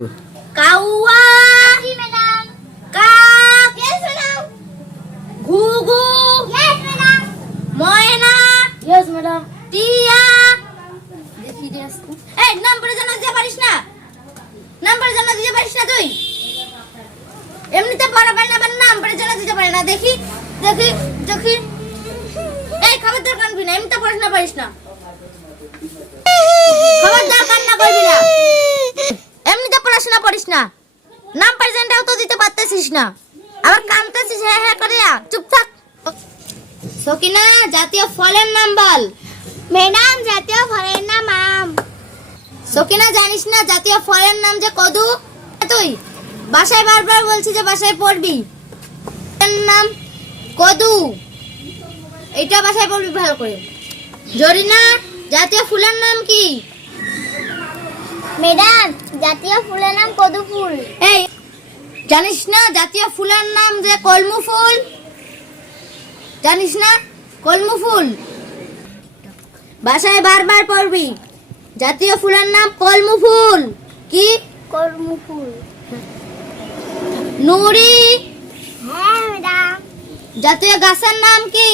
কাউয়া। জি ম্যাডাম। কাক। Yes madam. ঘুঘু। Yes madam. ময়না। Yes madam. টিয়া। দেখি রে আজকে। এই নাম্বার জানা দিতে পারিস না? নাম্বার জানা দিতে পারিস না তুই? এমনিতে পড়াবে না, আবার নাম্বার জানা দিতে পারে না। দেখি দেখি দেখি। এই খবরদার কানবি না, এমনিতে পড়াশোনা পারিস না। খবরদার কান্না করবি না, এমনিতে পড়াশোনা পড়িস না। নাম্বার জানটাও তো দিতে পারতেছিস না, আবার কানতেছিস হ্যাঁ হ্যাঁ করে। চুপ থাক। সকিনা, জাতীয় ফলের নাম বল। ম্যাডাম, জাতীয় ফলের নাম আম। সকিনা, জানিস না জাতীয় ফলের নাম যে কদু? তুই বাসায় বারবার বলছিস যে বাসায় পড়বি। এর নাম কদু, এটা বাসায় পড়বি ভালো করে। জরিনা, জাতীয় ফুলের নাম কি? ম্যাডাম, জাতীয় ফুলের নাম কদু ফুল। এই জানিস না জাতীয় ফুলের নাম যে কলমু ফুল? জানিস না কলমু ফুল? বাসায় বারবার পড়বি, জাতীয় ফুলের নাম কলমু ফুল। কি? কলমু ফুল। নুরি। হ্যাঁ ম্যাডাম। জাতীয় গাছের নাম কি?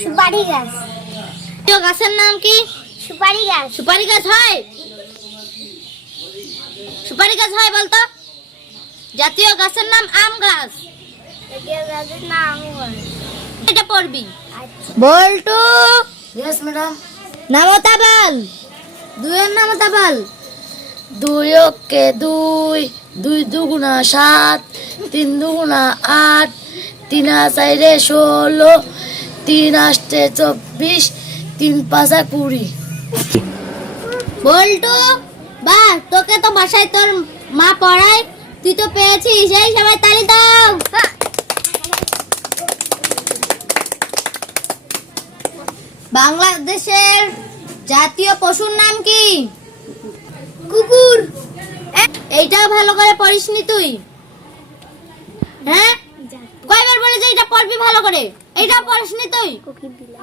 সুপারি গাছ। জাতীয় গাছের নাম কি? সুপারি গাছ। সুপারি গাছ হয়? সুপারি গাছ হয় বলতো? জাতীয় গাছের নাম আম গাছ। জাতীয় গাছের নাম আম গাছ। এটা পড়বি। বল্টু। Yes madam. নামতা বল, দুইয়ের নামতা বল। 2 কে 2, 2 দুগুণা 7, 3 দুগুণা 8, 3 4 16, 3 8 24, 3 5 20। বল্টু, বাহ, তোকে তো বাসায় তোর মা পড়ায়, তুই তো পেয়েছিস। এই সবাই তালি দাও। বাংলাদেশের জাতীয় পশুর নাম কি? কুকুর। এইটা ভালো করে পড়িসনি তুই? হ্যাঁ, কয়বার বলে যে এটা পড়বি ভালো করে, এইটা পড়িসনি তুই?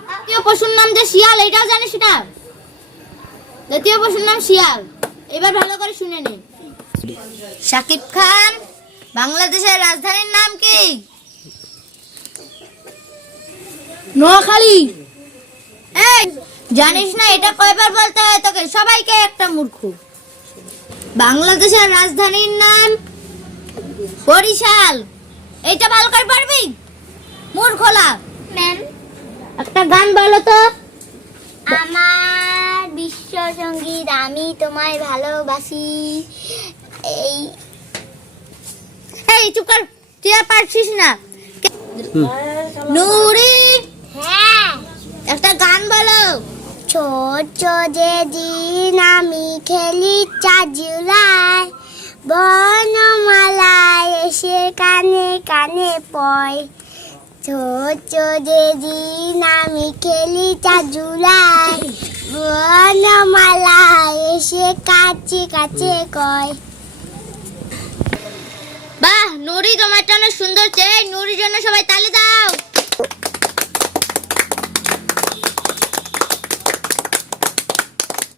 জাতীয় পশুর নাম যে শিয়াল, এইটাও জানিস না? জাতীয় পশুর নাম শিয়াল। এবার ভালো করে শুনে নে। শাকিব খান, বাংলাদেশের রাজধানীর নাম কি? নোয়াখালী। এই জানিস না এটা কয়বার বলতে হয় তোকে? সবাইকে একটা মূর্খ। বাংলাদেশের রাজধানীর নাম বরিশাল। এইটা ভালো করে পারবি? মূর্খলা। ম্যাম, একটা গান বলো তো। আমার বিশ্ব সঙ্গীত আমি তোমায় ভালোবাসি। এই এই চুপ কর, তুই আর পারছিস না। নুরি। হ্যাঁ, একটা গান বলো। ছোট যে দিন আমি খেলি চাজুলাই, বনমালায় এসে কানে কানে পয়। ছোট যে দিন আমি খেলি চাজুলাই, বনমালায় এসে কাছে কাছে কয়। বাহ নুরি, তোমারটা অনেক সুন্দর। নুরির জন্য সবাই তালি দাও।